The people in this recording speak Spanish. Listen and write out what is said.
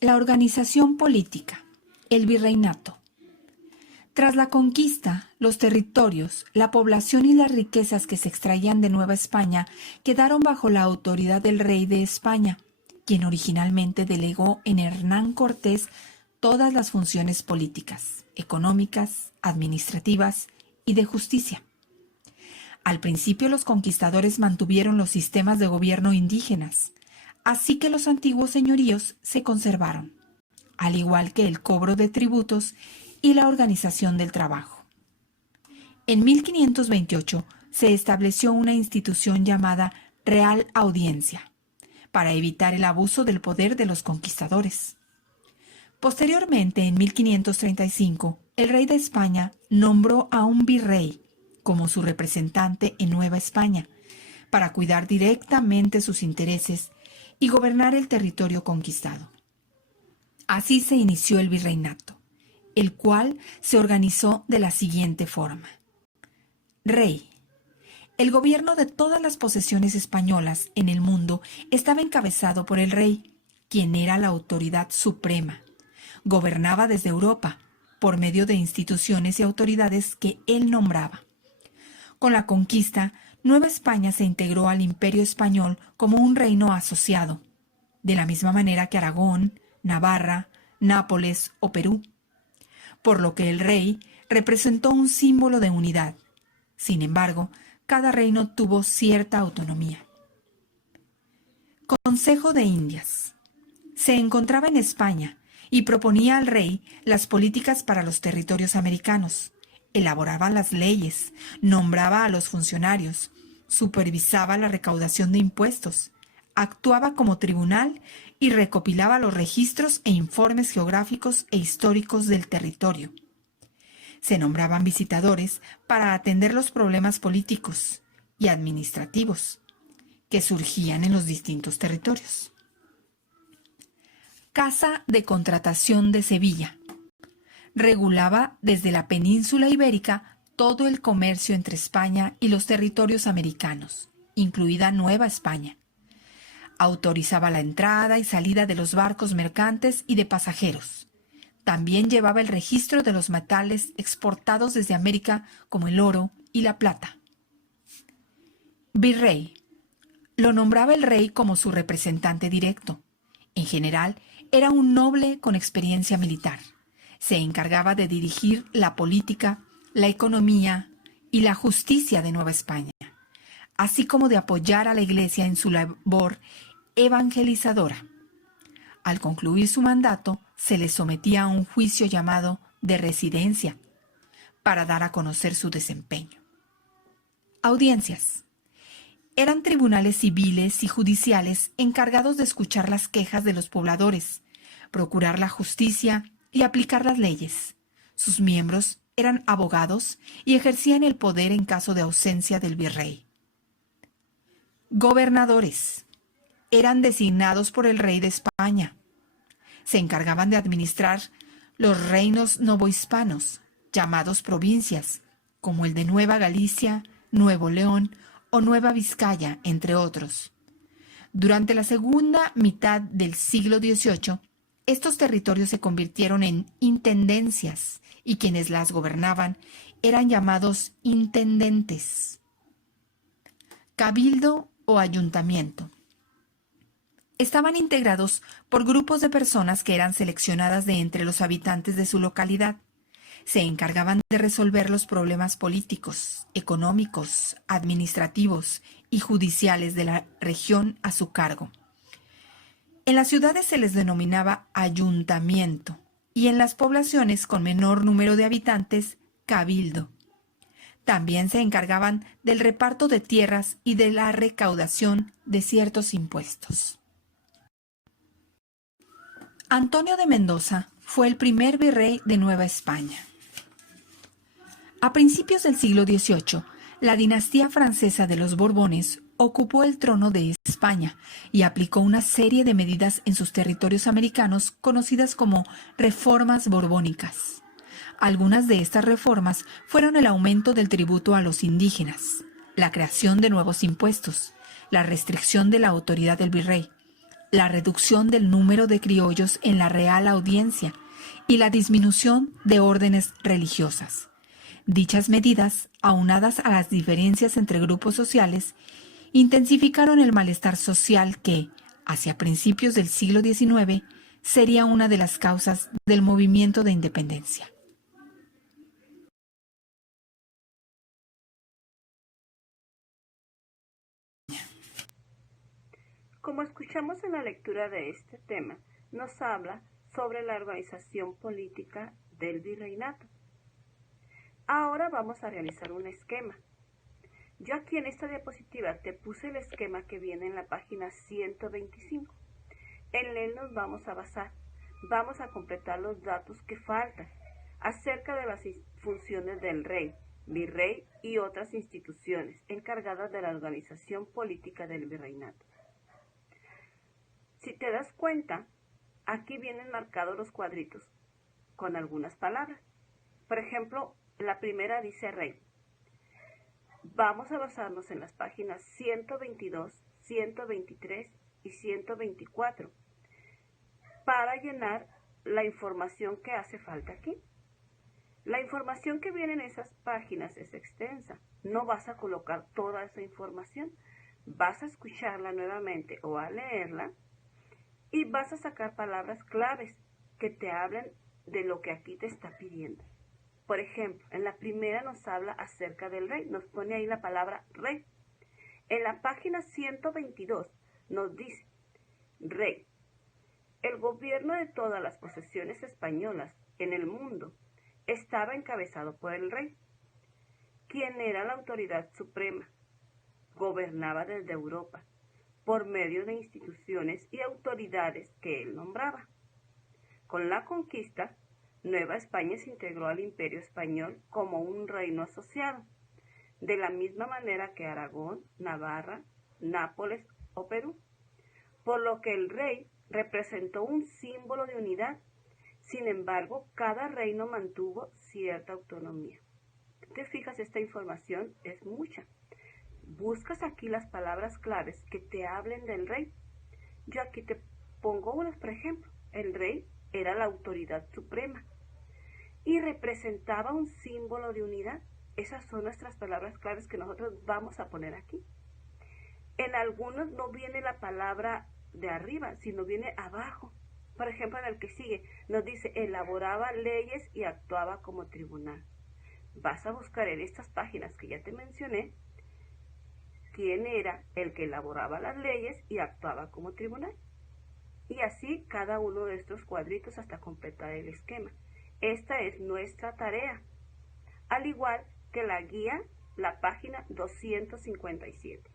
La organización política, el virreinato. Tras la conquista, los territorios, la población y las riquezas que se extraían de Nueva España quedaron bajo la autoridad del rey de España, quien originalmente delegó en Hernán Cortés todas las funciones políticas, económicas, administrativas y de justicia. Al principio los conquistadores mantuvieron los sistemas de gobierno indígenas, así que los antiguos señoríos se conservaron, al igual que el cobro de tributos y la organización del trabajo. En 1528 se estableció una institución llamada Real Audiencia, para evitar el abuso del poder de los conquistadores. Posteriormente, en 1535, el rey de España nombró a un virrey como su representante en Nueva España, para cuidar directamente sus intereses y gobernar el territorio conquistado. Así se inició el virreinato, el cual se organizó de la siguiente forma. Rey. El gobierno de todas las posesiones españolas en el mundo estaba encabezado por el rey, quien era la autoridad suprema. Gobernaba desde Europa, por medio de instituciones y autoridades que él nombraba. Con la conquista, Nueva España se integró al Imperio Español como un reino asociado, de la misma manera que Aragón, Navarra, Nápoles o Perú, por lo que el rey representó un símbolo de unidad. Sin embargo, cada reino tuvo cierta autonomía. Consejo de Indias. Se encontraba en España y proponía al rey las políticas para los territorios americanos, elaboraba las leyes, nombraba a los funcionarios, supervisaba la recaudación de impuestos, actuaba como tribunal y recopilaba los registros e informes geográficos e históricos del territorio. Se nombraban visitadores para atender los problemas políticos y administrativos que surgían en los distintos territorios. Casa de Contratación de Sevilla. Regulaba desde la península ibérica todo el comercio entre España y los territorios americanos, incluida Nueva España. Autorizaba la entrada y salida de los barcos mercantes y de pasajeros. También llevaba el registro de los metales exportados desde América, como el oro y la plata. Virrey. Lo nombraba el rey como su representante directo. En general, era un noble con experiencia militar. Se encargaba de dirigir la política, la economía y la justicia de Nueva España, así como de apoyar a la Iglesia en su labor evangelizadora. Al concluir su mandato, se le sometía a un juicio llamado de residencia, para dar a conocer su desempeño. Audiencias. Eran tribunales civiles y judiciales encargados de escuchar las quejas de los pobladores, procurar la justicia y aplicar las leyes. Sus miembros eran abogados y ejercían el poder en caso de ausencia del virrey. Gobernadores. Eran designados por el rey de España. Se encargaban de administrar los reinos novohispanos, llamados provincias, como el de Nueva Galicia, Nuevo León o Nueva Vizcaya, entre otros. Durante la segunda mitad del siglo XVIII, estos territorios se convirtieron en intendencias y quienes las gobernaban eran llamados intendentes. Cabildo o ayuntamiento. Estaban integrados por grupos de personas que eran seleccionadas de entre los habitantes de su localidad. Se encargaban de resolver los problemas políticos, económicos, administrativos y judiciales de la región a su cargo. En las ciudades se les denominaba ayuntamiento y en las poblaciones con menor número de habitantes, cabildo. También se encargaban del reparto de tierras y de la recaudación de ciertos impuestos. Antonio de Mendoza fue el primer virrey de Nueva España. A principios del siglo XVIII, la dinastía francesa de los Borbones ocupó el trono de España y aplicó una serie de medidas en sus territorios americanos conocidas como reformas borbónicas. Algunas de estas reformas fueron el aumento del tributo a los indígenas, la creación de nuevos impuestos, la restricción de la autoridad del virrey, la reducción del número de criollos en la Real Audiencia y la disminución de órdenes religiosas. Dichas medidas, aunadas a las diferencias entre grupos sociales, intensificaron el malestar social que, hacia principios del siglo XIX, sería una de las causas del movimiento de independencia. Como escuchamos en la lectura de este tema, nos habla sobre la organización política del virreinato. Ahora vamos a realizar un esquema. Yo aquí en esta diapositiva te puse el esquema que viene en la página 125. En él nos vamos a basar. Vamos a completar los datos que faltan acerca de las funciones del rey, virrey y otras instituciones encargadas de la organización política del virreinato. Si te das cuenta, aquí vienen marcados los cuadritos con algunas palabras. Por ejemplo, la primera dice rey. Vamos a basarnos en las páginas 122, 123 y 124 para llenar la información que hace falta aquí. La información que viene en esas páginas es extensa. No vas a colocar toda esa información. Vas a escucharla nuevamente o a leerla y vas a sacar palabras claves que te hablen de lo que aquí te está pidiendo. Por ejemplo, en la primera nos habla acerca del rey, nos pone ahí la palabra rey. En la página 122 nos dice, rey, el gobierno de todas las posesiones españolas en el mundo estaba encabezado por el rey, quien era la autoridad suprema, gobernaba desde Europa, por medio de instituciones y autoridades que él nombraba. Con la conquista, Nueva España se integró al Imperio Español como un reino asociado, de la misma manera que Aragón, Navarra, Nápoles o Perú, por lo que el rey representó un símbolo de unidad. Sin embargo, cada reino mantuvo cierta autonomía. ¿Te fijas? Esta información es mucha. Buscas aquí las palabras claves que te hablen del rey. Yo aquí te pongo unas, por ejemplo. El rey era la autoridad suprema y representaba un símbolo de unidad. Esas son nuestras palabras claves que nosotros vamos a poner aquí. En algunos no viene la palabra de arriba, sino viene abajo. Por ejemplo, en el que sigue, nos dice, elaboraba leyes y actuaba como tribunal. Vas a buscar en estas páginas que ya te mencioné, quién era el que elaboraba las leyes y actuaba como tribunal. Y así cada uno de estos cuadritos hasta completar el esquema. Esta es nuestra tarea, al igual que la guía, la página 257.